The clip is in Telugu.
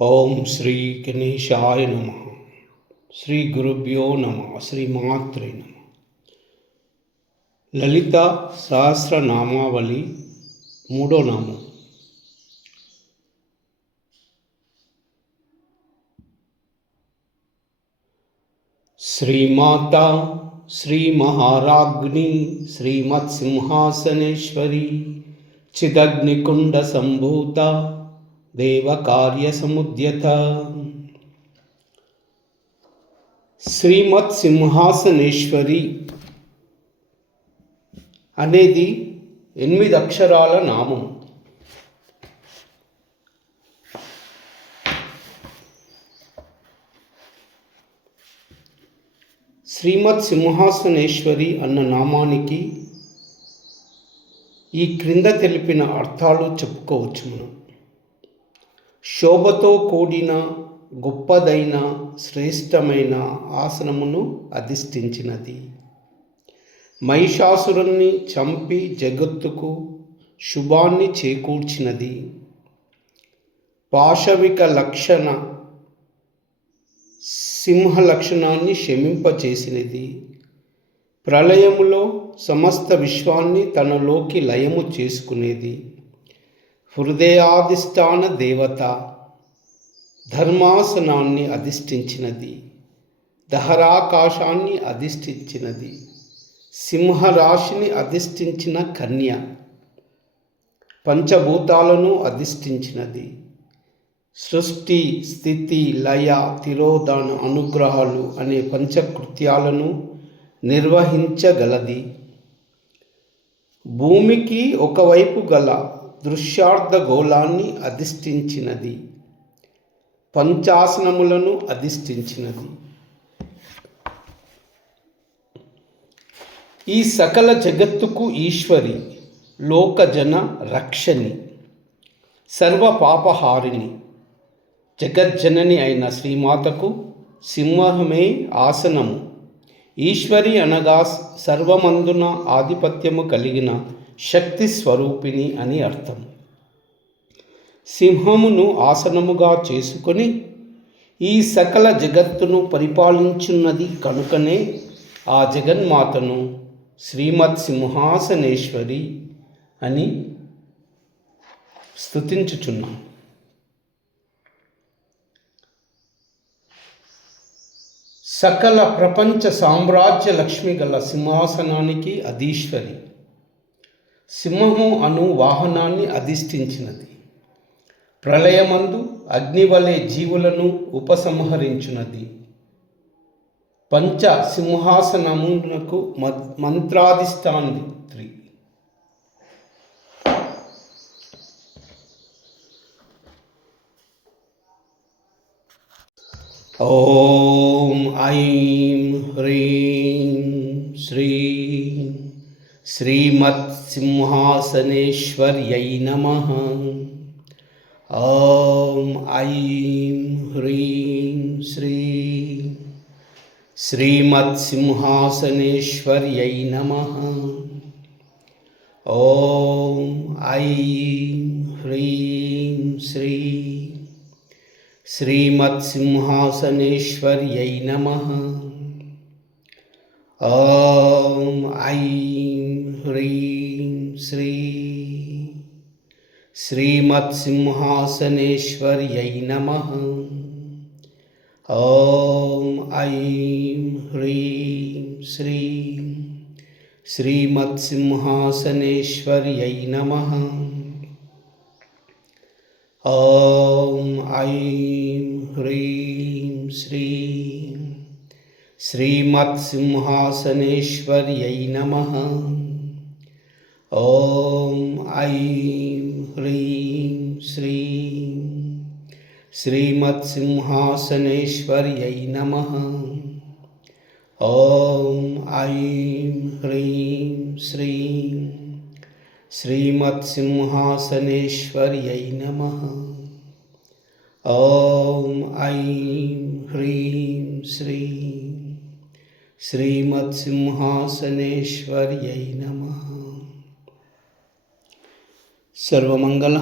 ఓం శ్రీ గణేశాయ నమ. శ్రీ గురుభ్యో నమ. శ్రీమాత్రే నమ. లలిత సహస్రనామావళి మూడో నామం. శ్రీమాత శ్రీ మహారాజ్ఞి శ్రీమత్సింహాసనేశ్వరి చిదగ్నికుండ సంభూత దేవకార్య సముద్యత. శ్రీమత్ సింహాసనేశ్వరి అనేది 8 అక్షరాల నామం. శ్రీమత్ సింహాసనేశ్వరి అన్న నామానికి ఈ క్రింద తెలిపిన అర్థాలు చెప్పుకోవచ్చు మనం. శోభతో కూడిన గొప్పదైన శ్రేష్టమైన ఆసనమును అధిష్ఠించినది. మహిషాసురుణ్ణి చంపి జగత్తుకు శుభాన్ని చేకూర్చినది. పాశవిక లక్షణ సింహ లక్షణాన్ని శమింపచేసినది. ప్రళయములో సమస్త విశ్వాన్ని తనలోకి లయము చేసుకునేది. హృదయాధిష్టాన దేవత, ధర్మాసనాన్ని అధిష్ఠించినది. దహరాకాశాన్ని అధిష్ఠించినది. సింహరాశిని అధిష్ఠించిన కన్య, పంచభూతాలను అధిష్ఠించినది. సృష్టి స్థితి లయ తిరోధాన అనుగ్రహాలు అనే పంచకృత్యాలను నిర్వహించగలది. భూమికి ఒకవైపు గల దృశ్యార్థగోళాన్ని అధిష్ఠించినది. పంచాసనములను అధిష్ఠించినది. ఈ సకల జగత్తుకు ఈశ్వరి, లోకజన రక్షణి, సర్వ పాపహారిణి, జగజ్జనని అయిన శ్రీమాతకు సింహమే ఆసనము. ఈశ్వరి అనగా సర్వమందున ఆధిపత్యము కలిగిన శక్తి స్వరూపిణి అని అర్థం. సింహమును ఆసనముగా చేసుకొని ఈ సకల జగత్తును పరిపాలించున్నది కనుకనే ఆ జగన్మాతను శ్రీమత్ సింహాసనేశ్వరి అని స్తుతించుచున్నాం. సకల ప్రపంచ సామ్రాజ్య లక్ష్మి గల సింహాసనానికి అధీశ్వరి. సింహము అను వాహనాన్ని అధిష్ఠించినది. ప్రళయమందు అగ్నివలే జీవులను ఉపసంహరించున్నది. పంచ సింహాసనమునకు మంత్రాధిష్టాత్రి. ఓం ఐం హ్రీం శ్రీం శ్రీమత్ సింహాసనేశ్వర్యై నమః. ఓం ఐం హ్రీం శ్రీం శ్రీమత్ సింహాసనేశ్వర్యై నమః. ఓం ఐం హ్రీం శ్రీం శ్రీమత్ సింహాసనేశ్వర్యై నమః. ఓం ఐం హ్రీం శ్రీం శ్రీమత్ సింహాసనేశ్వర్యై నమః. ఓం ఐం హ్రీం శ్రీం శ్రీమత్ సింహాసనేశ్వర్యై నమః. ఓం ఐం హ్రీం శ్రీం శ్రీమత్ సింహాసనేశ్వర్యై నమః. ఓం ఐం హ్రీం శ్రీం శ్రీమత్ సింహాసనేశ్వర్యై నమః. ఓం ఐం హ్రీం శ్రీం శ్రీమత్ సింహాసనేశ్వర్యై నమః. ఓం ఐం హ్రీం శ్రీం శ్రీమత్ సింహాసనేశ్వర్యై నమః. సర్వమంగళ